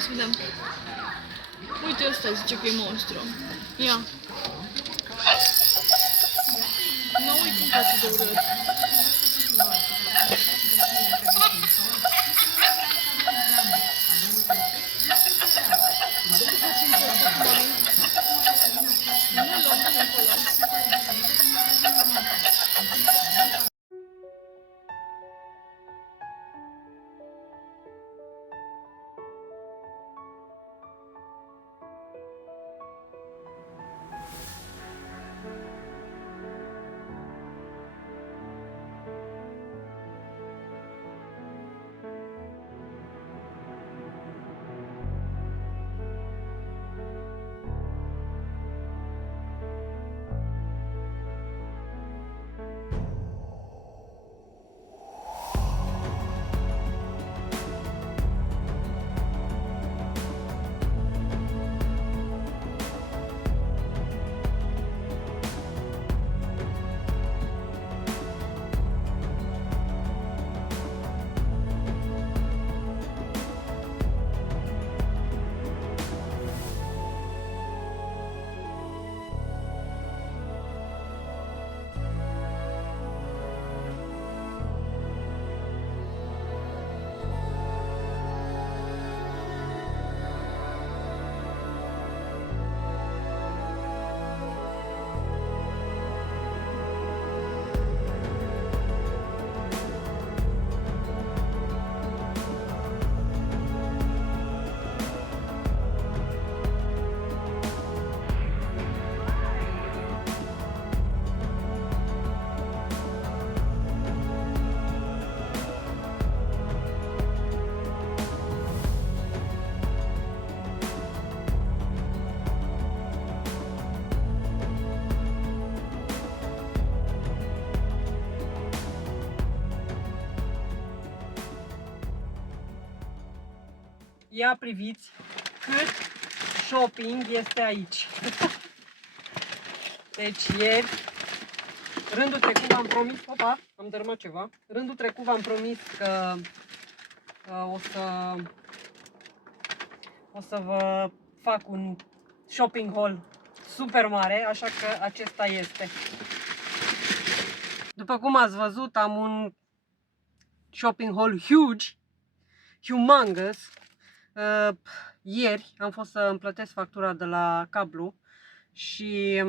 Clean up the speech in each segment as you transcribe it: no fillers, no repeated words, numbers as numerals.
să vedem. Uite, ăsta zice că e monstru. Ia. Nu uit cum face de urât. Ia priviți cât shopping este aici. Deci ieri, rândul trecut v-am promis, opa, am dărâmat ceva. Rândul trecut v-am promis că o să vă fac un shopping haul super mare, așa că acesta este. După cum ați văzut, am un shopping haul huge, humongous. Ieri am fost să îmi plătesc factura de la cablu și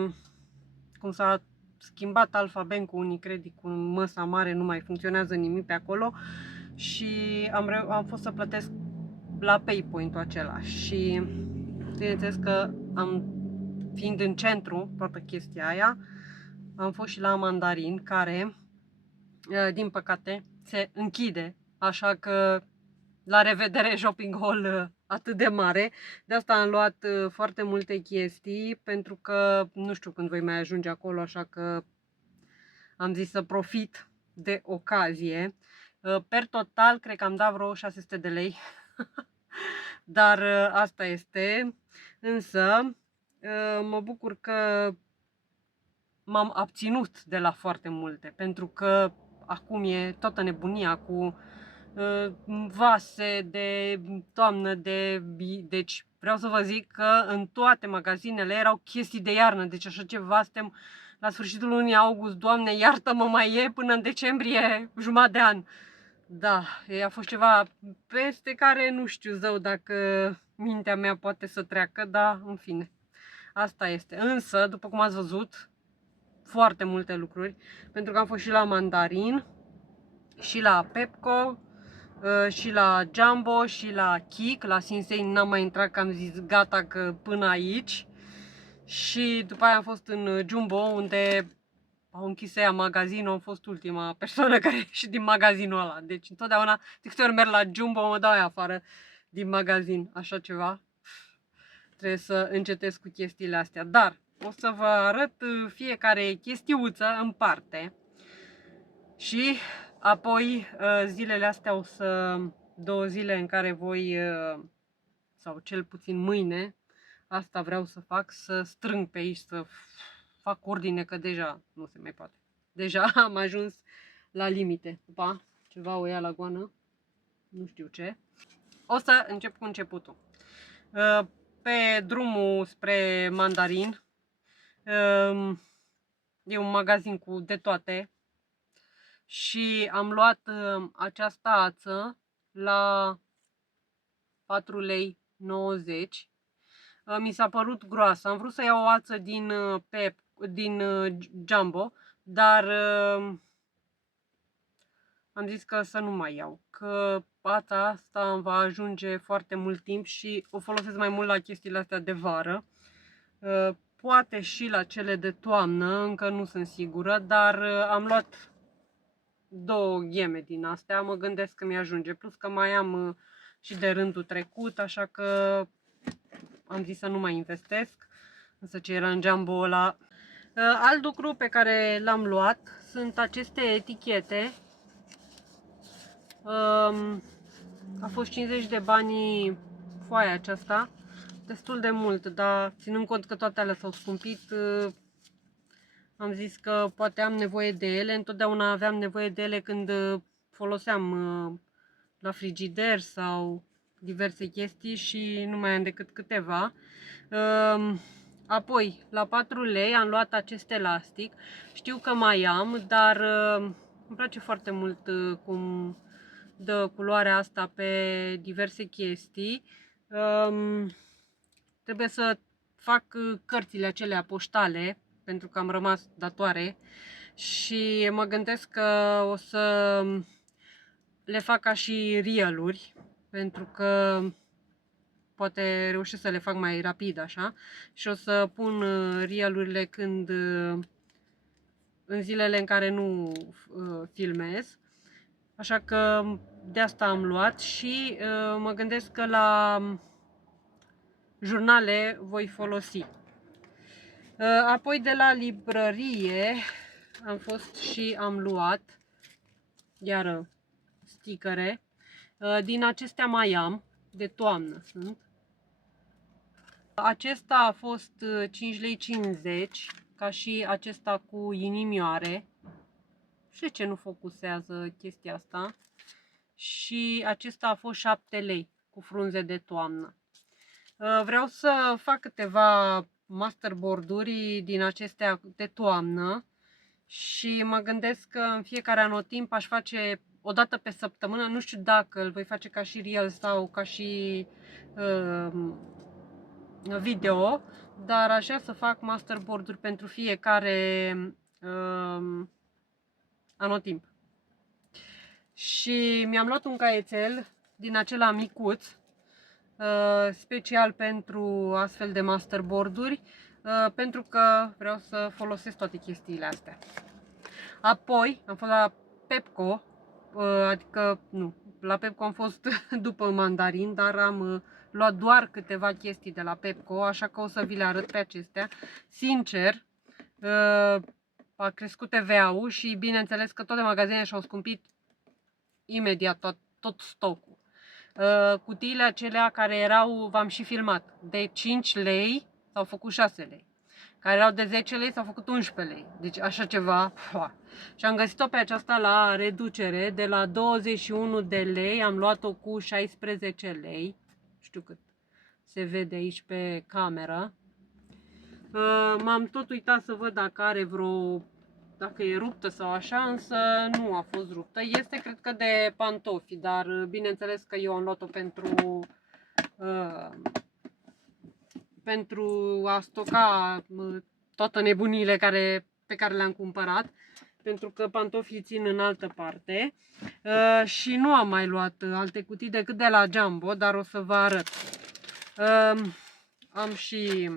cum s-a schimbat Alfa Bank cu Unicredit cu măsa mare, nu mai funcționează nimic pe acolo și am fost să plătesc la PayPoint-ul acela și bineînțeles că fiind în centru toată chestia aia, am fost și la Mandarin, care din păcate se închide, așa că la revedere shopping haul atât de mare. De asta am luat foarte multe chestii, pentru că nu știu când voi mai ajunge acolo, așa că am zis să profit de ocazie. Per total, cred că am dat vreo 600 de lei, dar asta este. Însă, mă bucur că m-am abținut de la foarte multe, pentru că acum e toată nebunia cu vase de toamnă, deci vreau să vă zic că în toate magazinele erau chestii de iarnă, deci așa ceva suntem la sfârșitul lunii august, Doamne iartă-mă, mai e până în decembrie, jumătate de an. Da, a fost ceva peste care nu știu zău dacă mintea mea poate să treacă, dar în fine, asta este. Însă, după cum ați văzut, foarte multe lucruri, pentru că am fost și la Mandarin, și la Pepco, și la Jumbo, și la Kik. La Sinsei n-am mai intrat, că am zis gata că până aici. Și după aia am fost în Jumbo, unde au închis ea magazinul, am fost ultima persoană care a ieșit din magazinul ăla. Deci întotdeauna, de câte ori merg la Jumbo, mă dau aia afară din magazin, așa ceva. Trebuie să încetez cu chestiile astea. Dar o să vă arăt fiecare chestiuță în parte. Și apoi zilele astea o să, 2 zile în care voi, sau cel puțin mâine, asta vreau să fac, să strâng pe aici, să fac ordine, că deja nu se mai poate. Deja am ajuns la limite. Opa, ceva o ia la goană, nu știu ce. O să încep cu începutul. Pe drumul spre Mandarin. E un magazin cu de toate. Și am luat această ață la 4 lei 90. Mi s-a părut groasă. Am vrut să iau o ață din Jumbo, dar am zis că să nu mai iau, că ața asta îmi va ajunge foarte mult timp și o folosesc mai mult la chestiile astea de vară. Poate și la cele de toamnă, încă nu sunt sigură, dar am luat 2 gheme din astea, mă gândesc că mi-ajunge, plus că mai am și de rândul trecut, așa că am zis să nu mai investesc, însă ce era în Jumbo ăla. Alt lucru pe care l-am luat sunt aceste etichete. A fost 50 de bani foaia aceasta, destul de mult, dar ținând cont că toate alea s-au scumpit, am zis că poate am nevoie de ele. Întotdeauna aveam nevoie de ele când foloseam la frigider sau diverse chestii și nu mai am decât câteva. Apoi, la 4 lei am luat acest elastic. Știu că mai am, dar îmi place foarte mult cum dă culoarea asta pe diverse chestii. Trebuie să fac cărțile acelea poștale, pentru că am rămas datoare și mă gândesc că o să le fac ca și reel-uri, pentru că poate reușesc să le fac mai rapid așa și o să pun reel-urile când în zilele în care nu filmez. Așa că de asta am luat și mă gândesc că la jurnale voi folosi. Apoi de la librărie am fost și am luat iară stickere. Din acestea mai am, de toamnă sunt. Acesta a fost 5,50 lei, ca și acesta cu inimioare. Și ce nu focusează chestia asta. Și acesta a fost 7 lei cu frunze de toamnă. Vreau să fac câteva masterboard-uri din acestea de toamnă și mă gândesc că în fiecare anotimp aș face o dată pe săptămână. Nu știu dacă îl voi face ca și reel sau ca și video, dar aș vrea să fac masterboard-uri pentru fiecare anotimp. Și mi-am luat un caietel din acela micuț, special pentru astfel de masterboard-uri, pentru că vreau să folosesc toate chestiile astea. Apoi am fost la Pepco, adică nu, la Pepco am fost după Mandarin, dar am luat doar câteva chestii de la Pepco, așa că o să vi le arăt pe acestea. Sincer, a crescut TVA-ul și bineînțeles că toate magazinele și-au scumpit imediat tot stocul. Cutiile acelea care erau, v-am și filmat, de 5 lei s-au făcut 6 lei. Care erau de 10 lei s-au făcut 11 lei. Deci așa ceva. Și am găsit-o pe aceasta la reducere. De la 21 de lei am luat-o cu 16 lei. Știu cât se vede aici pe cameră. M-am tot uitat să văd dacă are dacă e ruptă sau așa, însă nu a fost ruptă. Este, cred că, de pantofi, dar bineînțeles că eu am luat-o pentru a stoca toate nebunile pe care le-am cumpărat, pentru că pantofii țin în altă parte. Și nu am mai luat alte cutii decât de la Jumbo, dar o să vă arăt. Am și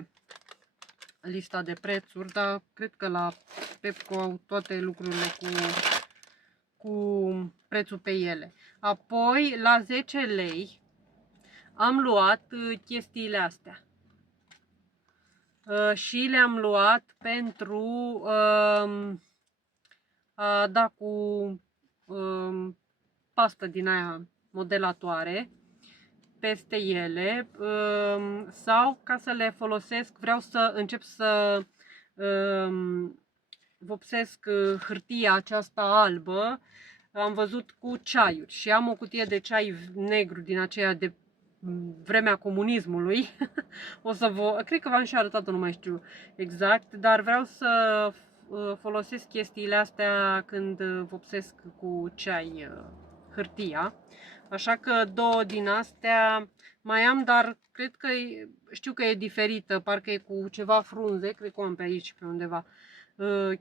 lista de prețuri, dar cred că la Pepco au toate lucrurile cu prețul pe ele. Apoi, la 10 lei, am luat chestiile astea. Și le-am luat pentru a da cu pastă din aia modelatoare peste ele, sau ca să le folosesc, vreau să încep să vopsesc hârtia aceasta albă. Am văzut cu ceaiuri și am o cutie de ceai negru din aceea de vremea comunismului. O să vă, cred că v-am și arătat-o, nu mai știu exact, dar vreau să folosesc chestiile astea când vopsesc cu ceai hârtia. Așa că două din astea mai am, dar cred că știu că e diferită, parcă e cu ceva frunze, cred că o am pe aici, pe undeva,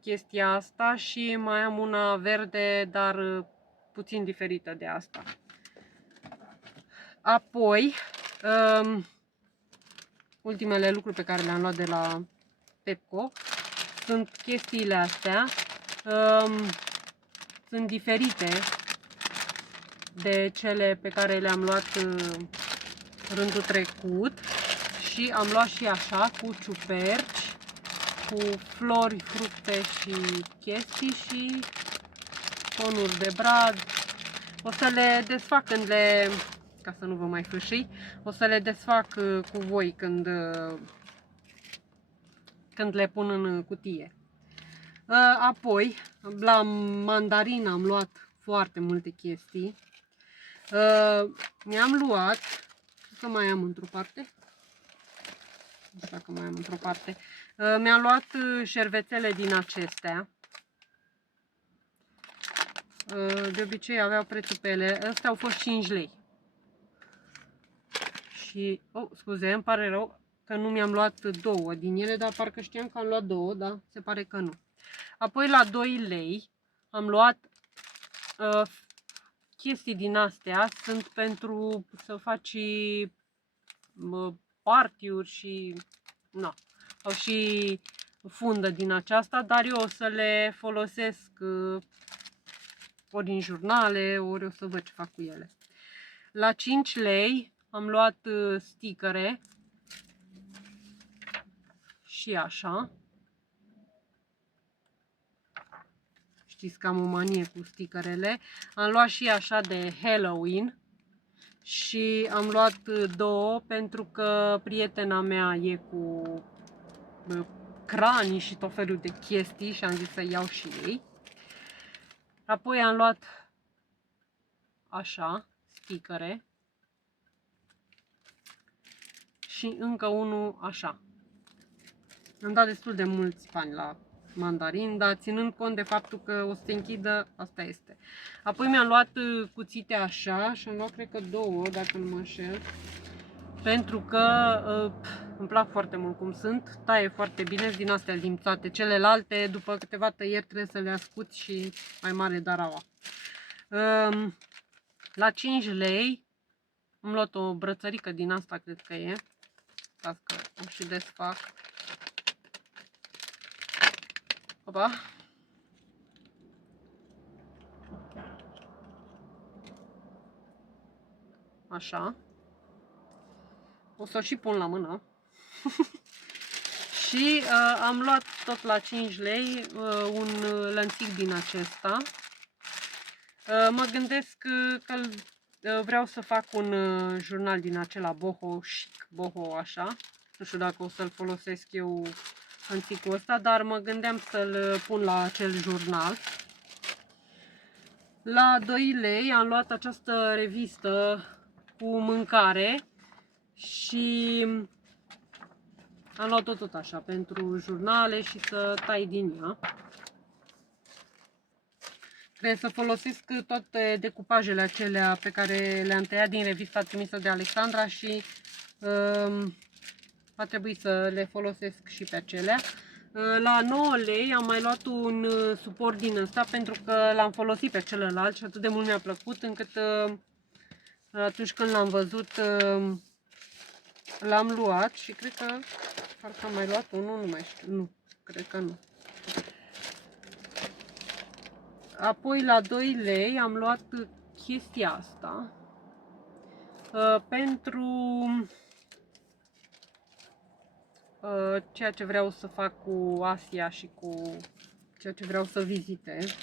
chestia asta, și mai am una verde, dar puțin diferită de asta. Apoi, ultimele lucruri pe care le-am luat de la Pepco sunt chestiile astea. Sunt diferite de cele pe care le-am luat rândul trecut și am luat și așa cu ciuperci, cu flori, fructe și chestii și conuri de brad. O să le desfac când le, ca să nu vă mai fâșii, o să le desfac cu voi când le pun în cutie. Apoi, la mandarină am luat foarte multe chestii. Mi-am luat, că mai am într-o parte, nu știu dacă mai am într-o parte, mi-am luat șervețele din acestea. De obicei aveau prețul pe ele, astea au fost 5 lei. Și, scuze, îmi pare rău că nu mi-am luat două din ele, dar parcă știam că am luat două, dar se pare că nu. Apoi la 2 lei am luat chestii din astea, sunt pentru să faci party-uri și au și fundă din aceasta, dar eu o să le folosesc ori în jurnale, ori o să văd ce fac cu ele. La 5 lei am luat stickere și așa. Știți că am o manie cu stickerele. Am luat și așa de Halloween și am luat două pentru că prietena mea e cu cranii și tot felul de chestii și am zis să iau și ei. Apoi am luat așa stickere și încă unul așa. Am dat destul de mulți bani la mandarin, dar ținând cont de faptul că o să se închidă, asta este. Apoi mi-am luat cuțite așa și am luat cred că două, dacă nu mă înșel, pentru că îmi plac foarte mult cum sunt, taie foarte bine, din astea limțate. Celelalte, după câteva tăieri, trebuie să le ascuți și mai mare daraua. La 5 lei am luat o brățărică din asta, cred că e, ca că o și desfac. Opa. Așa. O să o și pun la mână. Și am luat tot la 5 lei un lănțic din acesta. Mă gândesc că vreau să fac un jurnal din acela boho chic, boho așa. Nu știu dacă o să-l folosesc eu lănțicul ăsta, dar mă gândeam să-l pun la acel jurnal. La 2 lei am luat această revistă cu mâncare și am luat-o tot așa pentru jurnale și să tai din ea. Trebuie să folosesc toate decupajele acelea pe care le-am tăiat din revista trimisă de Alexandra și va trebui să le folosesc și pe acelea. La 9 lei am mai luat un suport din ăsta pentru că l-am folosit pe celălalt și atât de mult mi-a plăcut încât atunci când l-am văzut l-am luat și cred că parcă am mai luat unul, nu mai știu, nu, cred că nu. Apoi la 2 lei am luat chestia asta pentru ceea ce vreau să fac cu Asia și cu ceea ce vreau să vizitez.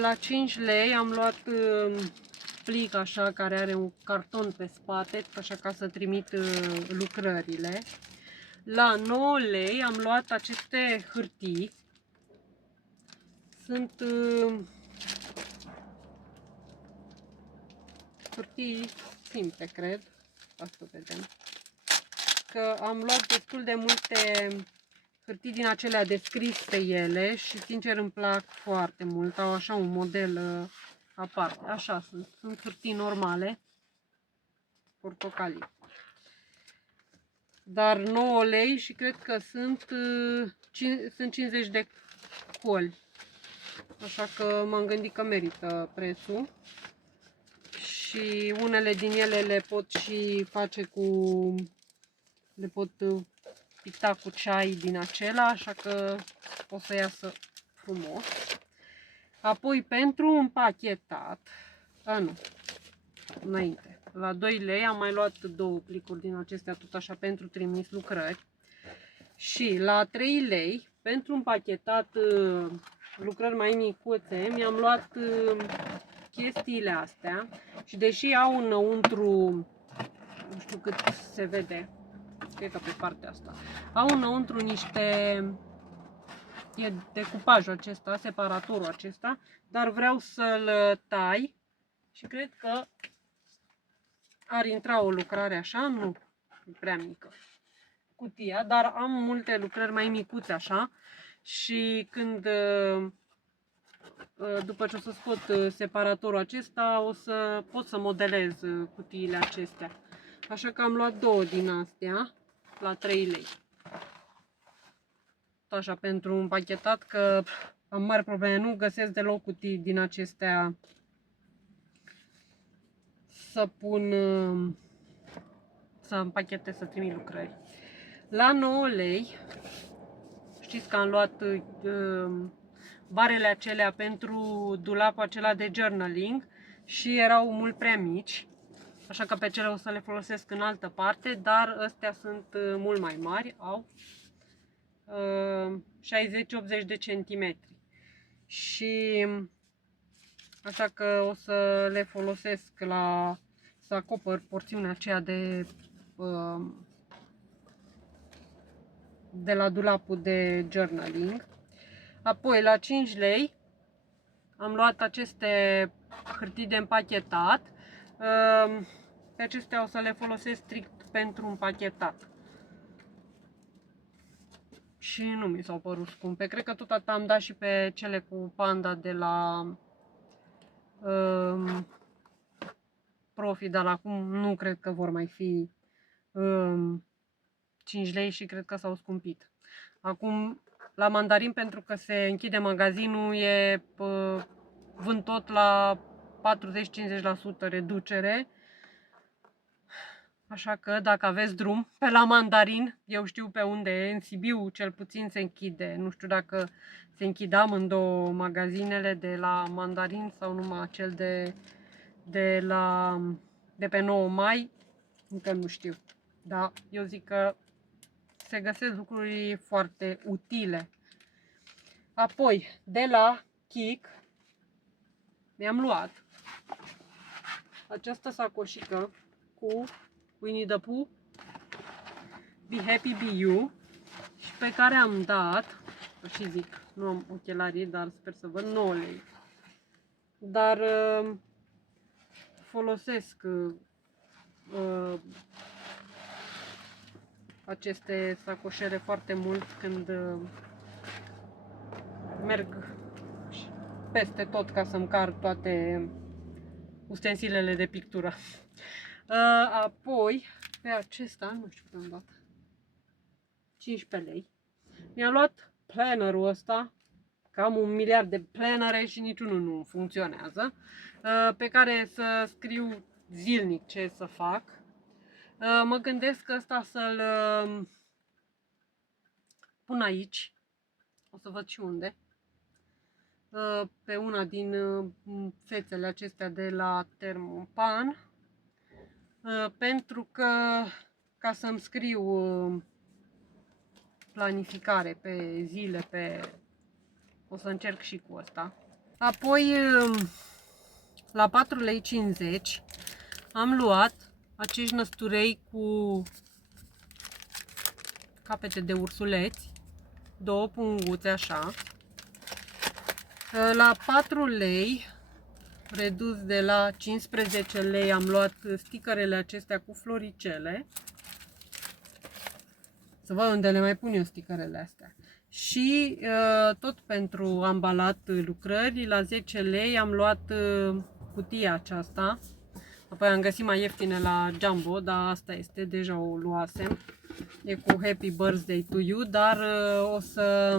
La 5 lei am luat plic așa care are un carton pe spate, așa ca să trimit lucrările. La 9 lei am luat aceste hârtii. Sunt hârtii simple, cred. Asta vedem. Că am luat destul de multe hârtii din acelea de scris pe ele și sincer îmi plac foarte mult. Au așa un model aparte. Așa sunt. Sunt hârtii normale. Portocalii. Dar 9 lei și cred că sunt 50 de coli. Așa că m-am gândit că merită prețul. Și unele din ele le pot și face cu... le pot picta cu ceai din acela, așa că o să iasă frumos. Apoi pentru împachetat, nu, înainte, la 2 lei am mai luat 2 plicuri din acestea tot așa pentru trimis lucrări. Și la 3 lei pentru împachetat lucrări mai micuțe mi-am luat chestiile astea și deși au înăuntru, nu știu cât se vede, cred că pe partea asta, au înăuntru niște, e decupajul acesta, separatorul acesta, dar vreau să-l tai și cred că ar intra o lucrare așa, nu e prea mică cutia, dar am multe lucrări mai micuțe așa și când după ce o să scot separatorul acesta o să pot să modelez cutiile acestea. Așa că am luat 2 din astea la 3 lei. Tot așa pentru împachetat, că am mari probleme, nu găsesc deloc cutii din acestea să pun, să împachetez, să trimit lucrări. La 9 lei, știți că am luat barele acelea pentru dulapul acela de journaling și erau mult prea mici, așa că pe cele o să le folosesc în altă parte, dar astea sunt mult mai mari, au 60-80 de centimetri și așa că o să le folosesc să acopăr porțiunea aceea de la dulapul de journaling. Apoi la 5 lei am luat aceste hârtii de împachetat. Pe acestea o să le folosesc strict pentru împachetat. Și nu mi s-au părut scumpe. Cred că tot atât am dat și pe cele cu panda de la Profi, dar acum nu cred că vor mai fi 5 lei și cred că s-au scumpit. Acum la mandarin, pentru că se închide magazinul, vând tot la 40-50% reducere. Așa că dacă aveți drum pe la mandarin, eu știu pe unde e, în Sibiu cel puțin se închide. Nu știu dacă se închid amândouă magazinele de la mandarin sau numai cel de pe 9 mai, încă nu știu. Da, eu zic că se găsesc lucruri foarte utile. Apoi, de la Kik mi-am luat această sacoșică cu Winnie the Pooh, Be Happy Be You, și pe care am dat, și zic, nu am ochelarii, dar sper să văd, 9 lei. Dar folosesc aceste sacoșele foarte mult când merg peste tot ca să-mi car toate ustensilele de pictură. Apoi, pe acesta, nu știu cât am dat, 15 lei. Mi-am luat plannerul ăsta, că am 1 miliard de plannere și niciunul nu funcționează, pe care să scriu zilnic ce să fac. Mă gândesc că ăsta să-l pun aici, o să văd și unde, pe una din fețele acestea de la Thermopan, pentru că ca să-mi scriu planificare pe zile, o să încerc și cu asta. Apoi la 4,50 lei am luat acești năsturei cu capete de ursuleți, 2 punguțe așa. La 4 lei redus de la 15 lei. Am luat stickerele acestea cu floricele. Să văd unde le mai pun eu stickerele astea. Și tot pentru ambalat lucrări, la 10 lei am luat cutia aceasta. Apoi am găsit mai ieftine la Jumbo, dar asta este, deja o luasem. E cu Happy Birthday to you, dar o să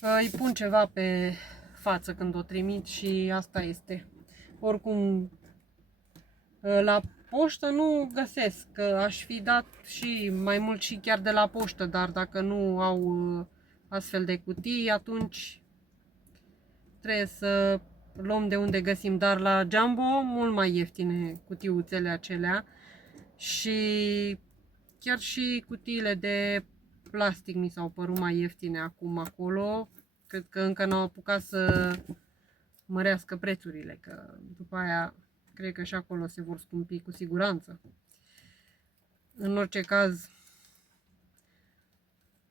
îi pun ceva pe față când o trimit și asta este. Oricum, la poștă nu găsesc, că aș fi dat și mai mult și chiar de la poștă, dar dacă nu au astfel de cutii, atunci trebuie să luăm de unde găsim. Dar la Jumbo mult mai ieftine cutiuțele acelea și chiar și cutiile de plastic mi s-au părut mai ieftine acum acolo. Cred că încă n-au apucat să mărească prețurile, că după aia cred că și acolo se vor scumpi cu siguranță. În orice caz,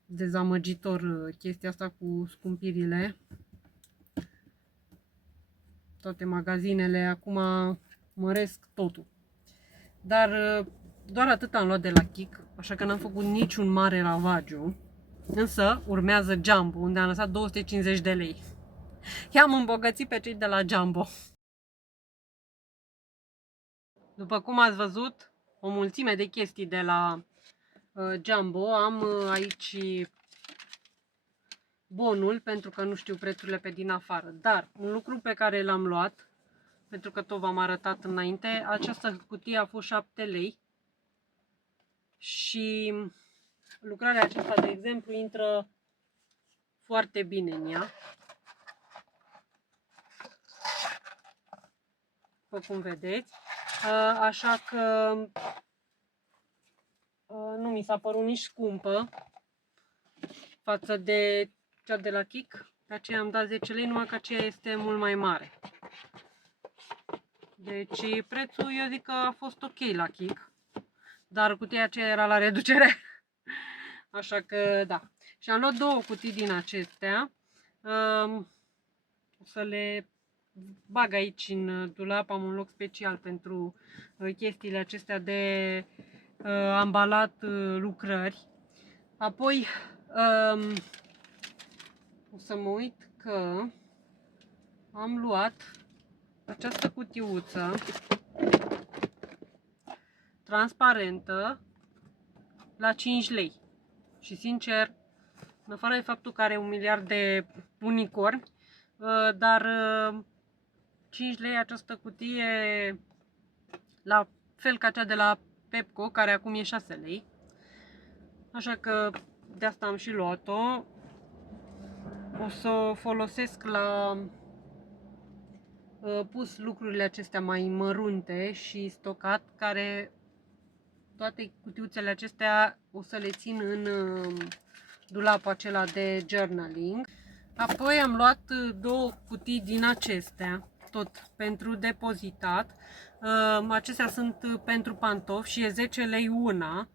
dezamăgitor chestia asta cu scumpirile. Toate magazinele acum măresc totul. Dar doar atât am luat de la Kik, așa că n-am făcut niciun mare ravagiu. Însă urmează Jumbo, unde am lăsat 250 de lei. I-am îmbogățit pe cei de la Jumbo. După cum ați văzut, o mulțime de chestii de la Jumbo. Am aici bonul, pentru că nu știu prețurile pe din afară. Dar un lucru pe care l-am luat, pentru că tot v-am arătat înainte, această cutie a fost 7 lei. Și lucrarea aceasta, de exemplu, intră foarte bine în ea. După cum vedeți. Așa că nu mi s-a părut nici scumpă față de cea de la Kik. De aceea am dat 10 lei, numai că aceea este mult mai mare. Deci prețul, eu zic că a fost ok la Kik. Dar cutia aceea era la reducere. Așa că da. Și am luat două cutii din acestea. O să le bag aici în dulap. Am un loc special pentru chestiile acestea de ambalat lucrări. Apoi o să mă uit că am luat această cutiuță transparentă la 5 lei. Și sincer, în afară de faptul că are 1 miliard de unicorni, dar 5 lei această cutie, la fel ca cea de la Pepco, care acum e 6 lei. Așa că de asta am și luat-o. O să o folosesc la pus lucrurile acestea mai mărunte și stocat, care toate cutiuțele acestea o să le țin în dulapul acela de journaling. Apoi am luat două cutii din acestea, tot pentru depozitat. Acestea sunt pentru pantofi și e 10 lei una.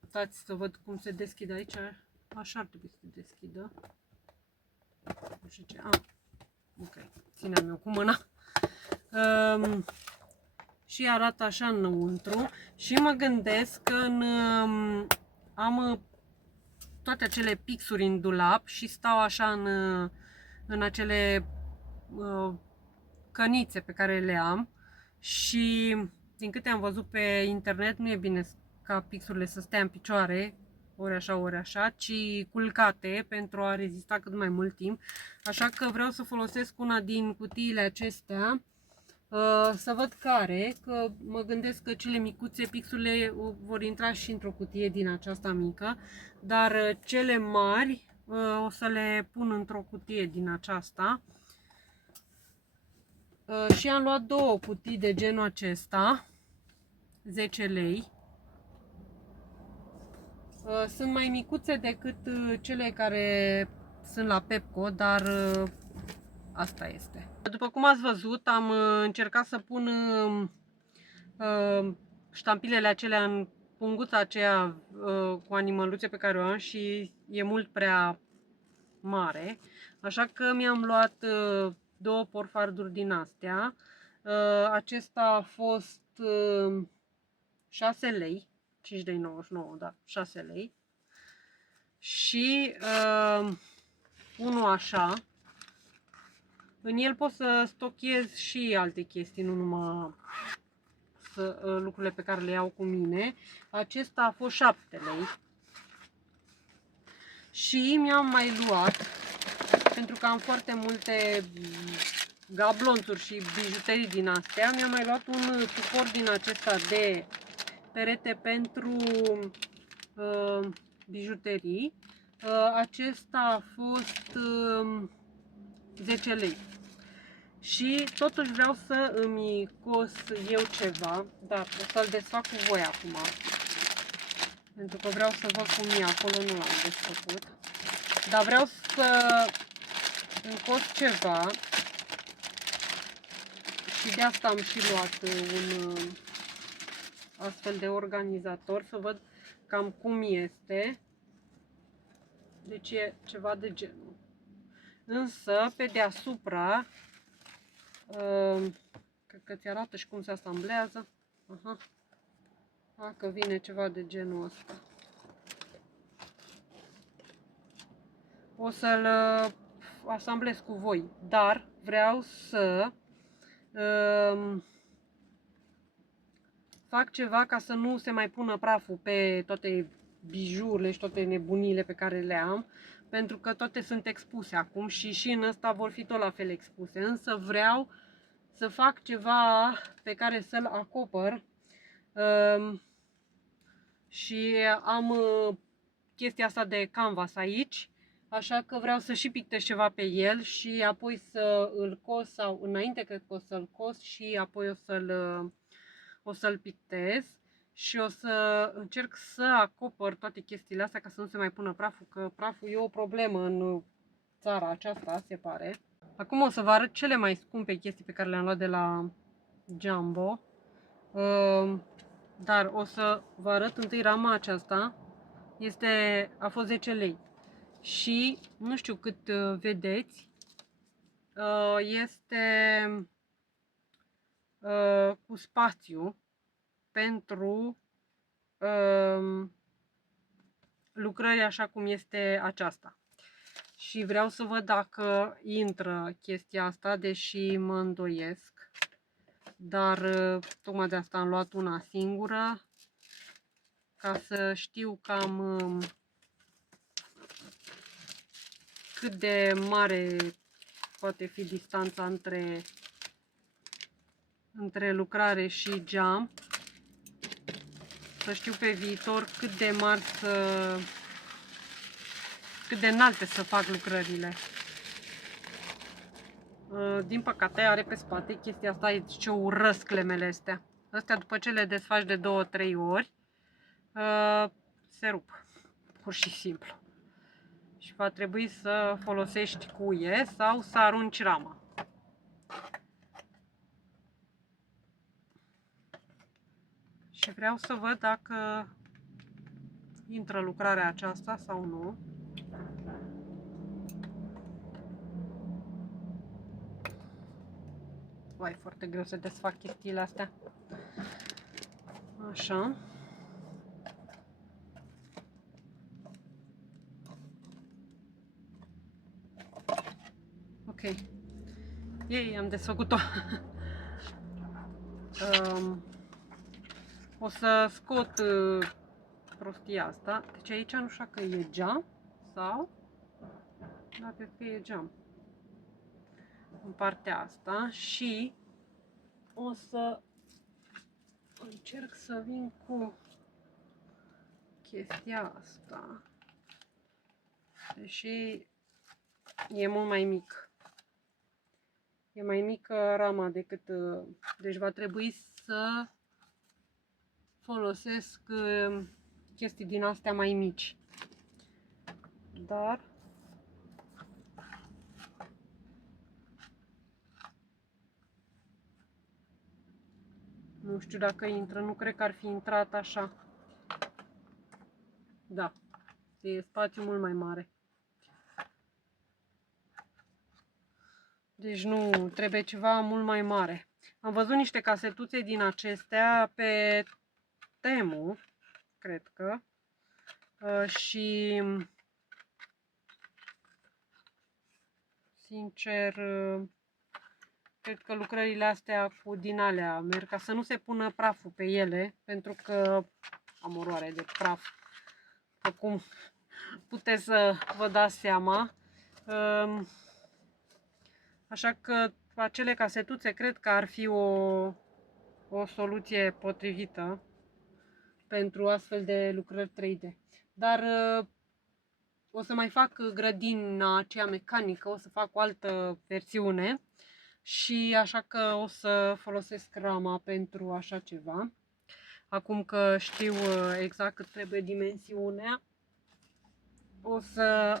Stați să văd cum se deschide aici. Așa ar trebui să se deschidă. Nu știu ce. Ok, ținem eu cu mâna. Și arată așa înăuntru. Și mă gândesc că am toate acele pixuri în dulap și stau așa în acele cănițe pe care le am. Și din câte am văzut pe internet, nu e bine ca pixurile să stea în picioare, ori așa, ci culcate pentru a rezista cât mai mult timp. Așa că vreau să folosesc una din cutiile acestea, să văd care, că mă gândesc că cele micuțe, pixurile vor intra și într-o cutie din aceasta mică, dar cele mari o să le pun într-o cutie din aceasta. Și am luat două cutii de genul acesta, 10 lei. Sunt mai micuțe decât cele care sunt la Pepco, dar asta este. După cum ați văzut, am încercat să pun ștampilele acelea în punguța aceea cu animăluțe pe care o am și e mult prea mare, așa că mi-am luat două porfarduri din astea. Acesta a fost 6 lei, 5,99 da, 6 lei. Și unul așa. În el pot să stochez și alte chestii, nu numai lucrurile pe care le iau cu mine. Acesta a fost 7 lei. Și mi-am mai luat, pentru că am foarte multe gablonțuri și bijuterii din astea, mi-am mai luat un suport din acesta de perete pentru bijuterii. Acesta a fost 10 lei. Și totuși vreau să îmi cos eu ceva, dar o să-l desfac cu voi acum. Pentru că vreau să văd cum e acolo, nu l-am desfăcut. Dar vreau să îmi cos ceva. Și de asta am și luat un astfel de organizator, să văd cam cum este. Deci e ceva de genul. Însă, pe deasupra, cred că ți arată și cum se asamblează. Aha. Dacă vine ceva de genul ăsta. O să-l asamblez cu voi, dar vreau să fac ceva ca să nu se mai pună praful pe toate bijurile și toate nebunile pe care le am, pentru că toate sunt expuse acum și în ăsta vor fi tot la fel expuse, însă vreau să fac ceva pe care să-l acopăr și am chestia asta de canvas aici, așa că vreau să și pictez ceva pe el și apoi să îl cos, sau înainte cred că o să-l cos și apoi o să-l pictez și o să încerc să acopăr toate chestiile astea ca să nu se mai pună praful, că praful e o problemă în țara aceasta, se pare. Acum o să vă arăt cele mai scumpe chestii pe care le-am luat de la Jumbo. Dar o să vă arăt întâi rama aceasta. A fost 10 lei. Și nu știu cât vedeți, este cu spațiu pentru lucrări așa cum este aceasta. Și vreau să văd dacă intră chestia asta, deși mă îndoiesc. Dar tocmai de asta am luat una singură, ca să știu cam cât de mare poate fi distanța între lucrare și geam. Să știu pe viitor cât de mari cât de înalte să fac lucrările. Din păcate are pe spate chestia asta, ce urăsc clemele astea. Astea după ce le desfaci de 2-3 ori, se rup, pur și simplu. Și va trebui să folosești cuie sau să arunci rama. Și vreau să văd dacă intră lucrarea aceasta sau nu. Vai, foarte greu să desfac chestiile astea. Așa. Ok. Ei, am desfăcut-o. O să scot prostia asta. Deci aici nu știu că e geam sau... Da, cred că e geam. În partea asta și o să încerc să vin cu chestia asta. Deși e mult mai mic. E mai mică rama decât... Deci va trebui să folosesc chestii din astea mai mici. Dar nu știu dacă intră, nu cred că ar fi intrat așa. Da, e spațiu mult mai mare. Deci nu, trebuie ceva mult mai mare. Am văzut niște casetuțe din acestea pe Temu, cred că. Și sincer, cred că lucrările astea cu din alea merg ca să nu se pună praful pe ele, pentru că am oroare de praf, cum puteți să vă dați seama. Așa că acele casetuțe cred că ar fi o soluție potrivită pentru astfel de lucrări 3D. Dar o să mai fac grădina aceea mecanică, o să fac o altă versiune și așa că o să folosesc rama pentru așa ceva. Acum că știu exact cât trebuie dimensiunea, o să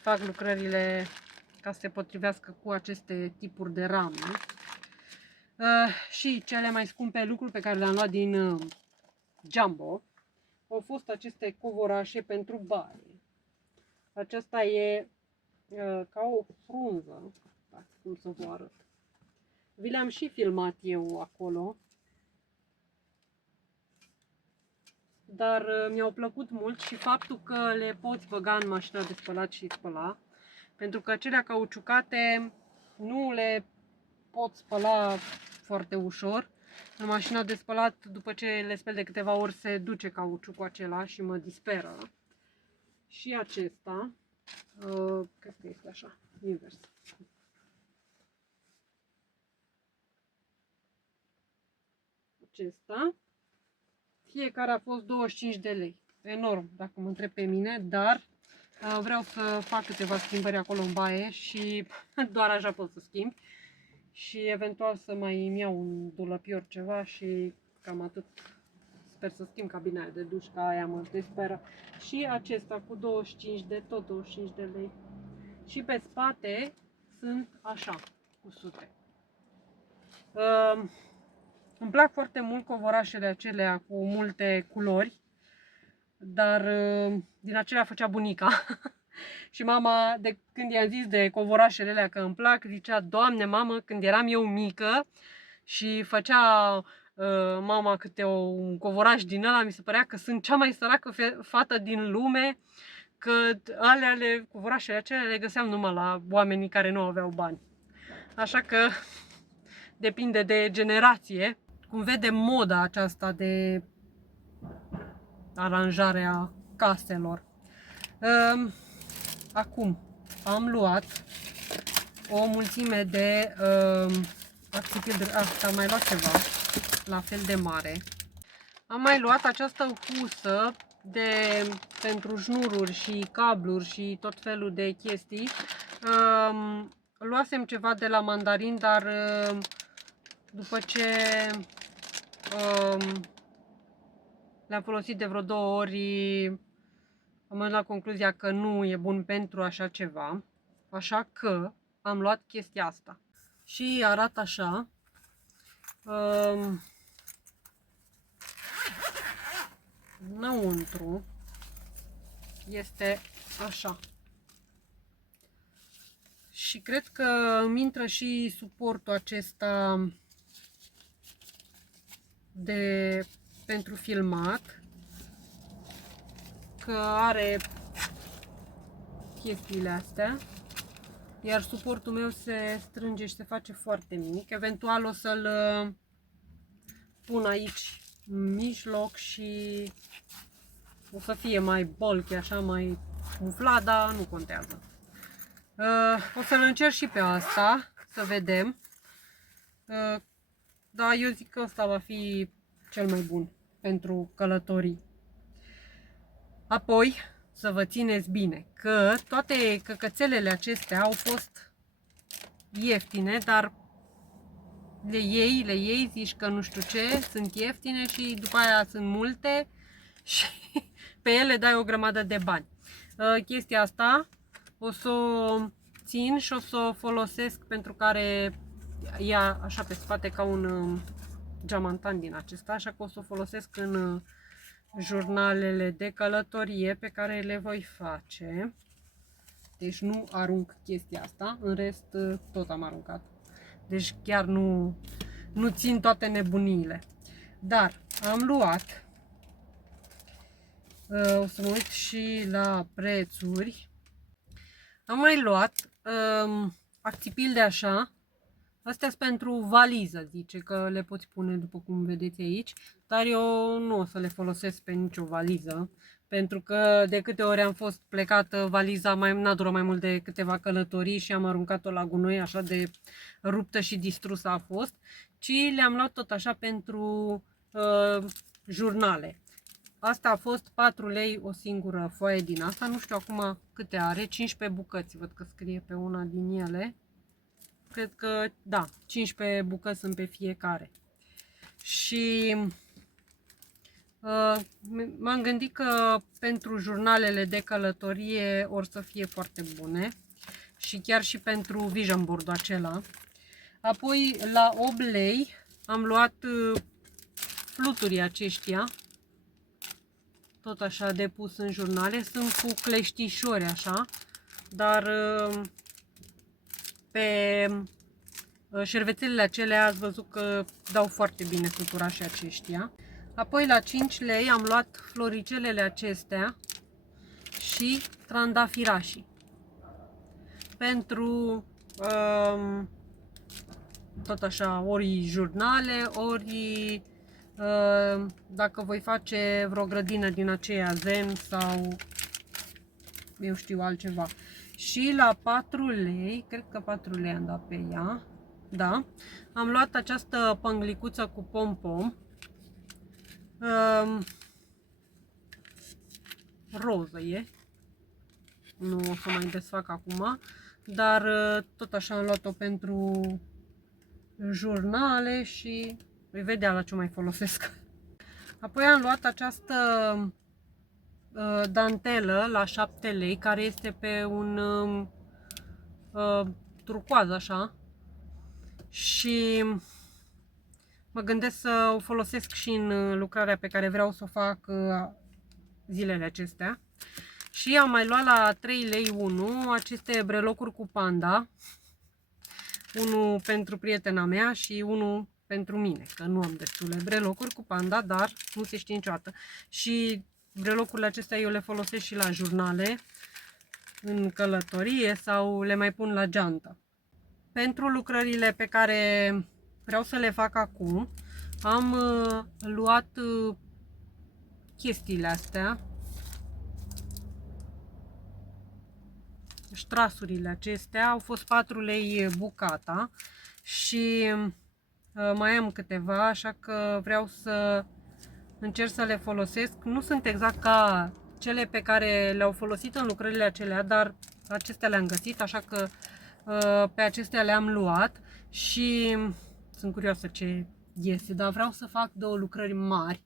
fac lucrările ca să se potrivească cu aceste tipuri de rame. Și cele mai scumpe lucruri pe care le-am luat din Jumbo au fost aceste covorașe pentru baie. Aceasta e ca o frunză, cum să vă arăt. Vi le-am și filmat eu acolo, dar mi-au plăcut mult și faptul că le poți băga în mașina de spălat și spăla, pentru că acelea cauciucate nu le pot spăla foarte ușor. În mașina de spălat, după ce le speli de câteva ori, se duce cauciucul acela și mă disperă. Și acesta, cred că este așa, invers. Acesta, fiecare a fost 25 de lei. Enorm, dacă mă întreb pe mine, dar vreau să fac câteva schimbări acolo în baie și doar așa pot să schimb. Și eventual să mai îmi iau un dulăpior ceva și cam atât. Sper să schimb cabina de duș, că aia mă desperă. Și acesta cu 25 de, tot 25 de lei. Și pe spate sunt așa, cu sute. Îmi plac foarte mult covorașele acelea cu multe culori, dar din acelea făcea bunica. Și mama, de când i-am zis de covorașele alea că îmi plac, zicea: Doamne, mamă, când eram eu mică și făcea mama câte un covoraș din ăla, mi se părea că sunt cea mai săracă fată din lume, că covorașele acelea le găseam numai la oamenii care nu aveau bani. Așa că depinde de generație. Cum vedem moda aceasta de aranjare a caselor. Acum am luat o mulțime de acțipil, am mai luat ceva la fel de mare. Am mai luat această husă pentru șnururi și cabluri și tot felul de chestii. Luasem ceva de la Mandarin, dar după ce le-am folosit de vreo 2 ori, am ajuns la concluzia că nu e bun pentru așa ceva. Așa că am luat chestia asta. Și arată așa. Înăuntru este așa. Și cred că îmi intră și suportul acesta pentru filmat, că are chestiile astea, iar suportul meu se strânge și se face foarte mic. Eventual o să-l pun aici în mijloc și o să fie mai bulky, așa, mai umflat, dar nu contează. O să-l încerc și pe asta, să vedem. Dar eu zic că ăsta va fi cel mai bun pentru călătorii. Apoi, să vă țineți bine că toate căcățelele acestea au fost ieftine, dar le iei, zici că nu știu ce, sunt ieftine și după aia sunt multe și pe ele dai o grămadă de bani. Chestia asta o să o țin și o să o folosesc pentru care ia așa pe spate ca un geamantan din acesta, așa că o să o folosesc în jurnalele de călătorie pe care le voi face. Deci nu arunc chestia asta, în rest tot am aruncat. Deci chiar nu țin toate nebuniile. Dar am luat, o să mă uit și la prețuri. Am mai luat acțipil de așa. Astea sunt pentru valiză, zice că le poți pune după cum vedeți aici, dar eu nu o să le folosesc pe nicio valiză, pentru că de câte ori am fost plecată, valiza n-a durat mai mult de câteva călătorii și am aruncat-o la gunoi, așa de ruptă și distrusă a fost, ci le-am luat tot așa pentru jurnale. Asta a fost 4 lei o singură foaie din asta, nu știu acum câte are, 15 bucăți, văd că scrie pe una din ele. Cred că, da, 15 bucăți sunt pe fiecare. Și m-am gândit că pentru jurnalele de călătorie or să fie foarte bune. Și chiar și pentru vision board-ul acela. Apoi, la 8 lei, am luat fluturii aceștia. Tot așa de pus în jurnale. Sunt cu cleștișori așa. Dar pe șervețelele acelea ați văzut că dau foarte bine fluturașii aceștia. Apoi la 5 lei am luat floricelele acestea și trandafirașii. Pentru tot așa, ori jurnale, ori dacă voi face vreo grădină din aceea zen sau eu știu altceva. Și la 4 lei, cred că 4 lei am dat pe ea, da, am luat această panglicuță cu pom-pom, roză e, nu o să mai desfac acum, dar tot așa am luat-o pentru jurnale și voi vedea la ce mai folosesc. Apoi am luat această dantelă la 7 lei, care este pe un turcoaz așa, și mă gândesc să o folosesc și în lucrarea pe care vreau să o fac zilele acestea. Și am mai luat la 3 lei 1 aceste brelocuri cu panda, unul pentru prietena mea și unul pentru mine, că nu am destule brelocuri cu panda, dar nu se știe niciodată. Și brelocurile acestea eu le folosesc și la jurnale, în călătorie sau le mai pun la geantă. Pentru lucrările pe care vreau să le fac acum, am luat chestiile astea, ștrasurile acestea, au fost 4 lei bucata și mai am câteva, așa că vreau să încerc să le folosesc. Nu sunt exact ca cele pe care le-au folosit în lucrările acelea, dar acestea le-am găsit, așa că pe acestea le-am luat și sunt curioasă ce iese, dar vreau să fac 2 lucrări mari.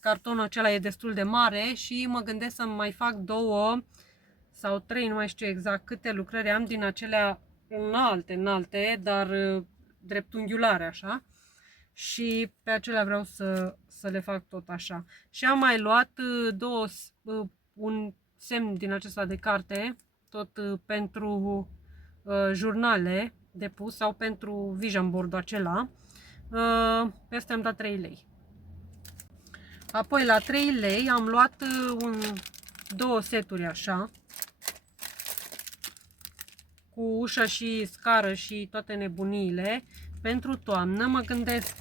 Cartonul acela e destul de mare și mă gândesc să mai fac 2 sau 3, nu mai știu exact câte lucrări am din acelea înalte, dar dreptunghiulare așa. Și pe acelea vreau să le fac tot așa. Și am mai luat un semn din acesta de carte, tot pentru jurnale de pus sau pentru vision board-ul acela. Pe astea am dat 3 lei. Apoi la 3 lei am luat 2 seturi așa, cu ușă și scară și toate nebuniile. Pentru toamnă mă gândesc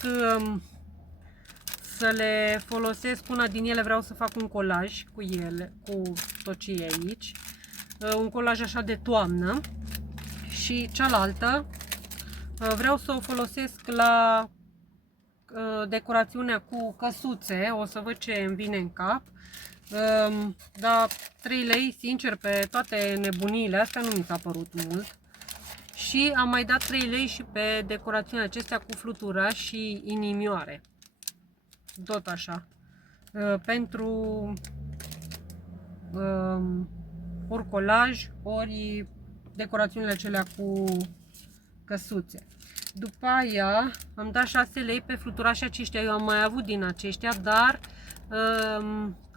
să le folosesc. Una din ele vreau să fac un colaj cu ele, cu tot ce e aici, un colaj așa de toamnă, și cealaltă vreau să o folosesc la decorațiunea cu căsuțe. O să văd ce îmi vine în cap. Dar 3 lei, sincer, pe toate nebuniile astea nu mi s-a părut mult. Și am mai dat 3 lei și pe decorațiunea acestea cu flutura și inimioare. Tot așa. Pentru ori colaj, ori decorațiunile acelea cu căsuțe. După aia am dat 6 lei pe fluturașii aceștia. Eu am mai avut din aceștia, dar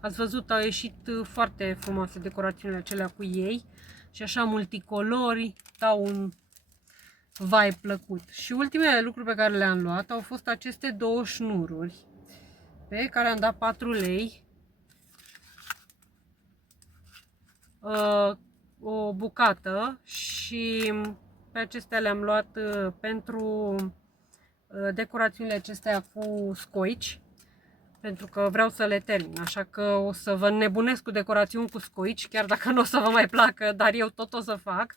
ați văzut, au ieșit foarte frumoase decorațiunile acelea cu ei. și așa multicolori, dau un vibe plăcut. Și ultimele lucruri pe care le-am luat au fost aceste două șnururi pe care am dat 4 lei, o bucată, și pe acestea le-am luat pentru decorațiunile acestea cu scoici, pentru că vreau să le termin, așa că o să vă nebunesc cu decorațiuni cu scoici, chiar dacă nu o să vă mai placă, dar eu tot o să fac,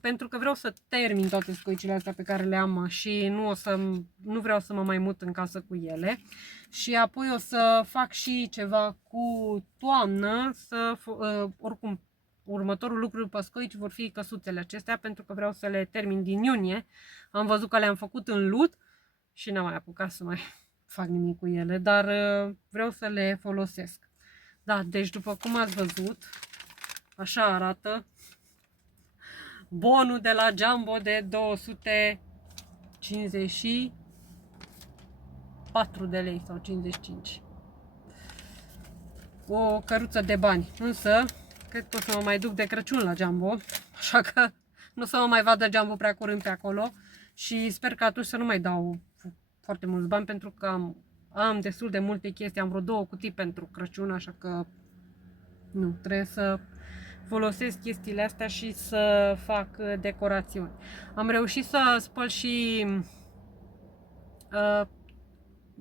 pentru că vreau să termin toate scoicile astea pe care le am și nu vreau să mă mai mut în casă cu ele. Și apoi o să fac și ceva cu toamnă, oricum următorul lucru după scoici vor fi căsuțele acestea, pentru că vreau să le termin din iunie. Am văzut că le-am făcut în lut și n-am mai apucat să mai fac nimic cu ele, dar vreau să le folosesc. Da, deci după cum ați văzut, așa arată bonul de la Jumbo de 254 de lei sau 55. O căruță de bani, însă cred că o să mă mai duc de Crăciun la Jumbo, așa că nu o să mă mai vadă Jumbo prea curând pe acolo și sper că atunci să nu mai dau foarte mulți bani, pentru că am destul de multe chestii, am vreo 2 cutii pentru Crăciun, așa că nu, trebuie să folosesc chestiile astea și să fac decorațiuni. Am reușit să spăl și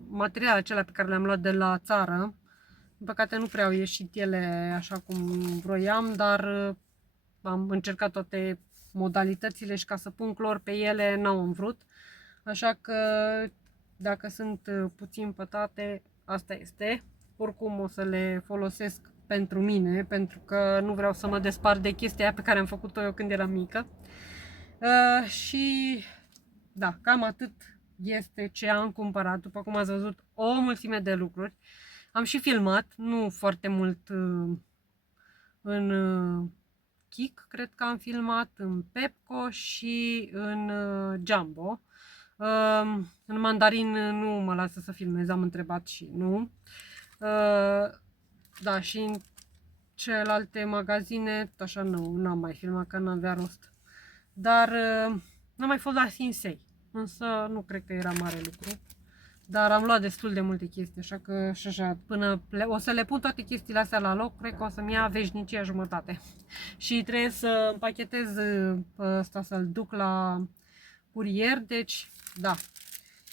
materialele acelea pe care le-am luat de la țară. Din păcate nu prea au ieșit ele așa cum vroiam, dar am încercat toate modalitățile și ca să pun clor pe ele n-am vrut. Așa că dacă sunt puțin pătate, asta este. Oricum o să le folosesc pentru mine, pentru că nu vreau să mă despart de chestia aia pe care am făcut-o eu când eram mică. Și da, cam atât este ce am cumpărat. După cum ați văzut, o mulțime de lucruri. Am și filmat, nu foarte mult în Kik, cred că am filmat, în Pepco și în Jumbo. În Mandarin nu mă lasă să filmez, am întrebat și nu. Da, și în celelalte magazine, așa n-am mai filmat, că n-avea rost. Dar n-am mai fost la Sinsei, însă nu cred că era mare lucru. Dar am luat destul de multe chestii, așa că și așa, până o să le pun toate chestiile astea la loc, cred că o să-mi ia veșnicia jumătate. Și trebuie să împachetez ăsta, să-l duc la curier, deci da.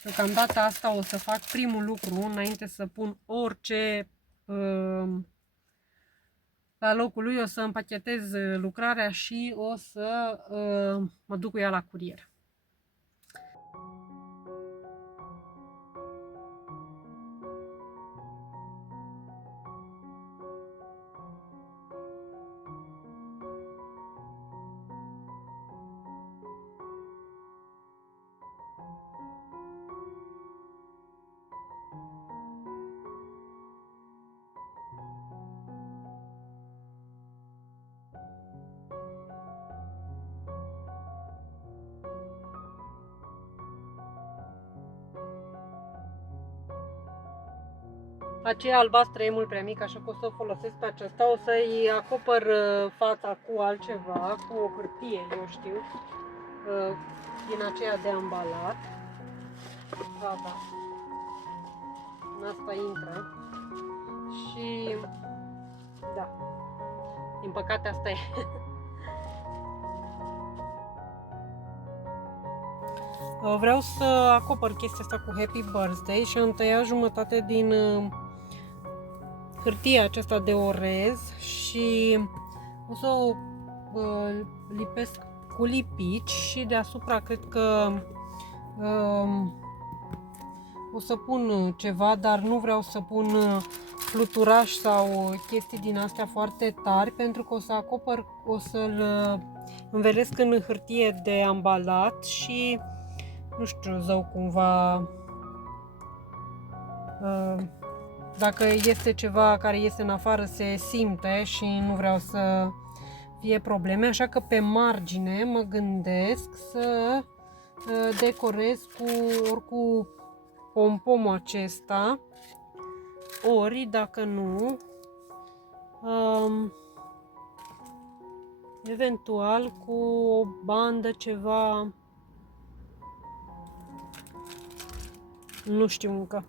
Deocamdată asta o să fac primul lucru, înainte să pun orice la locul lui, o să împachetez lucrarea și o să mă duc cu ea la curier. Aceea albastră e mult prea mică, așa că o să o folosesc pe aceasta. O să-i acopăr fața cu altceva, cu o hârtie, eu știu, din aceea de ambalat. Da, da. În asta intră. Și da, din păcate asta e. Vreau să acopăr chestia asta cu Happy Birthday și am tăiat jumătate din hârtia aceasta de orez și o să o lipesc cu lipici și deasupra cred că o să pun ceva, dar nu vreau să pun fluturaș sau chestii din astea foarte tari, pentru că o să acopăr, o să-l învelesc în hârtie de ambalat și nu știu, zău, cumva dacă este ceva care iese în afară se simte și nu vreau să fie probleme, așa că pe margine mă gândesc să decorez ori cu pompomul acesta, ori dacă nu Eventual cu o bandă, ceva... Nu știu încă.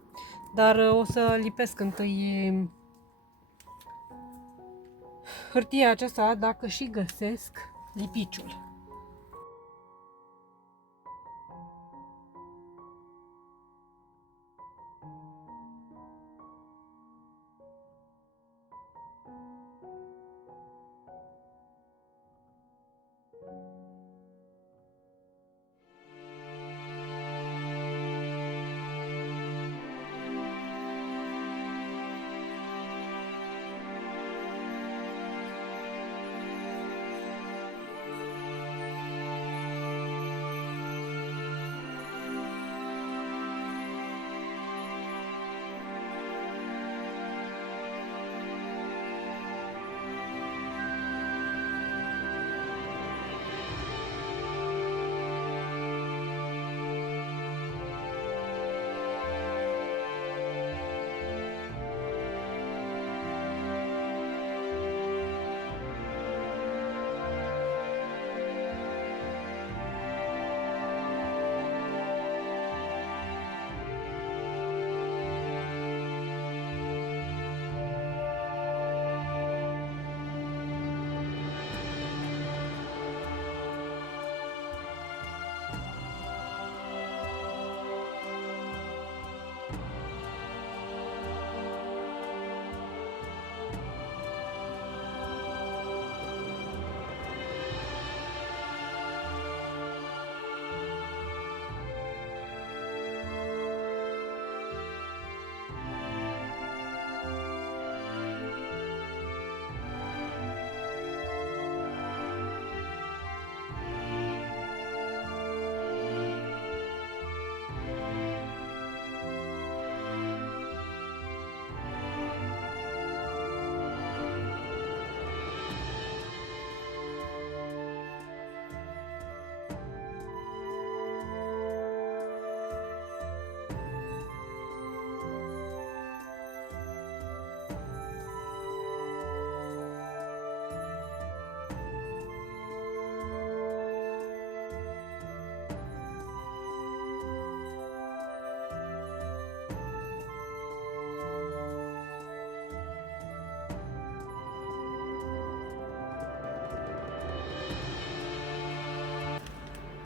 Dar o să lipesc întâi hârtia aceasta, dacă și găsesc lipiciul.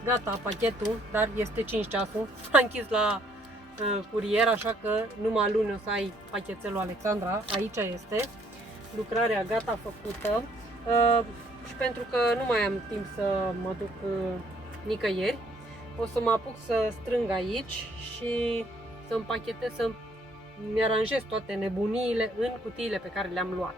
Gata pachetul, dar este 5 ceasul. S-a închis la curier, așa că numai luni o să ai pachetelul Alexandra. Aici este. Lucrarea gata făcută. Și pentru că nu mai am timp să mă duc nicăieri, o să mă apuc să strâng aici și să împachetez, să-mi aranjez toate nebuniile în cutiile pe care le-am luat.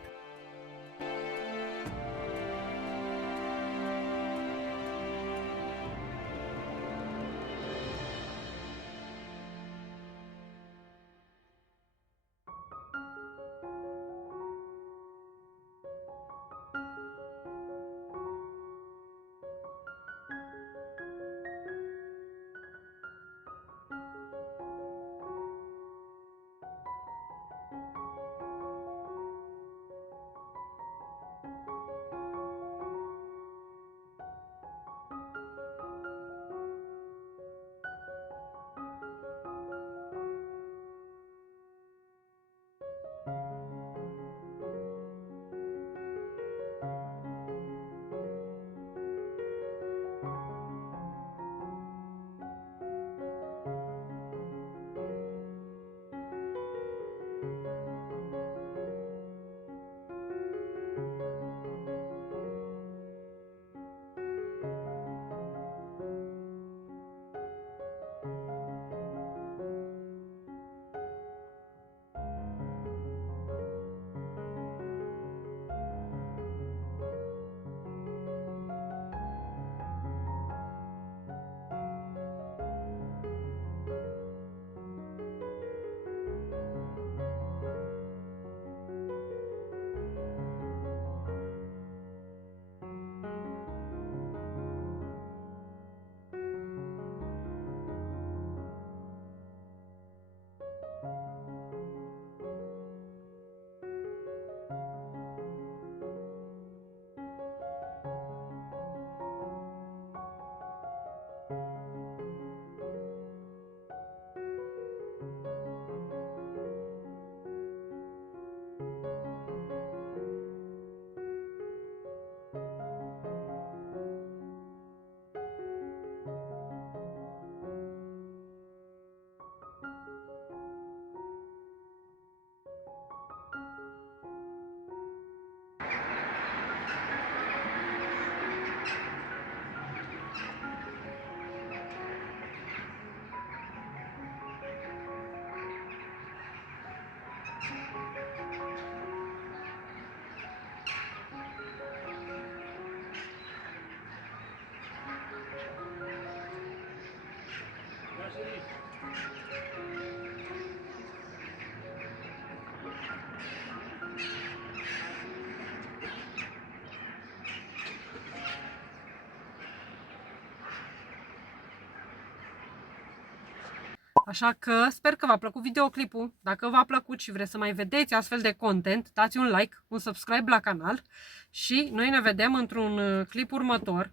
Așa că sper că v-a plăcut videoclipul. Dacă v-a plăcut și vreți să mai vedeți astfel de content, dați un like, un subscribe la canal și noi ne vedem într-un clip următor.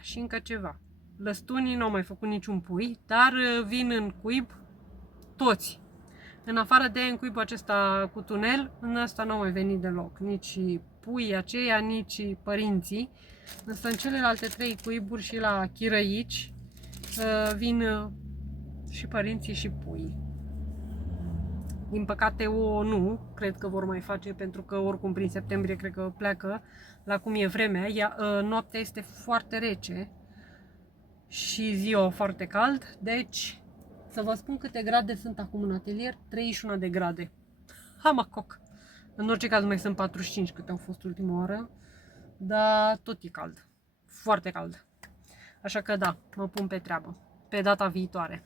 Și încă ceva. Lăstunii nu au mai făcut niciun pui, dar vin în cuib toți. În afară de în cuibul acesta cu tunel, în ăsta nu au mai venit deloc. Nici puii aceia, nici părinții. Însă în celelalte 3 cuiburi și la chirăici vin și părinții și puii. Din păcate nu cred că vor mai face, pentru că oricum prin septembrie cred că pleacă la cum e vremea. Noaptea este foarte rece și ziua foarte cald, deci să vă spun câte grade sunt acum în atelier: 31 de grade. Hamacoc! În orice caz mai sunt 45 câte au fost ultima oară, dar tot e cald, foarte cald. Așa că da, mă pun pe treabă. Pe data viitoare.